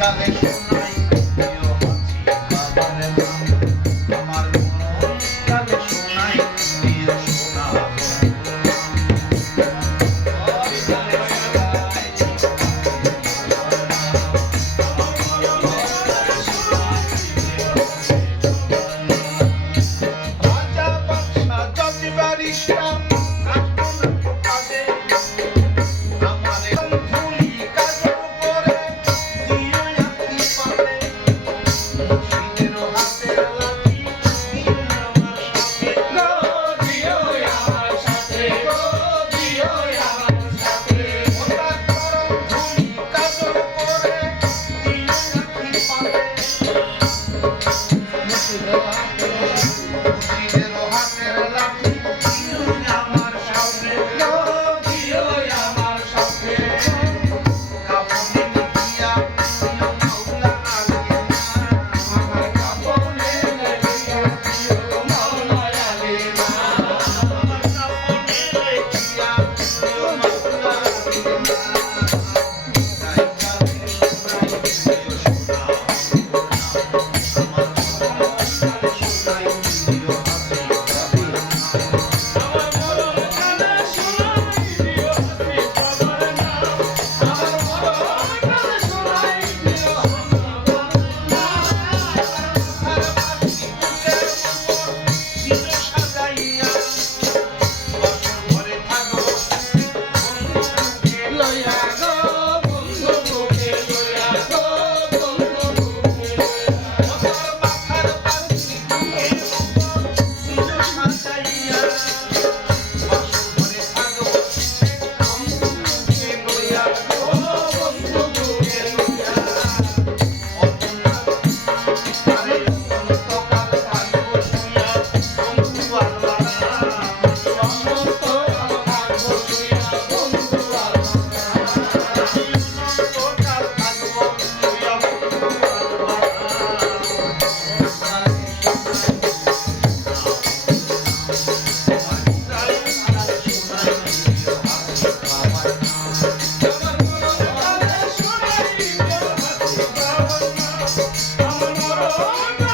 tardes. Selam. Oh,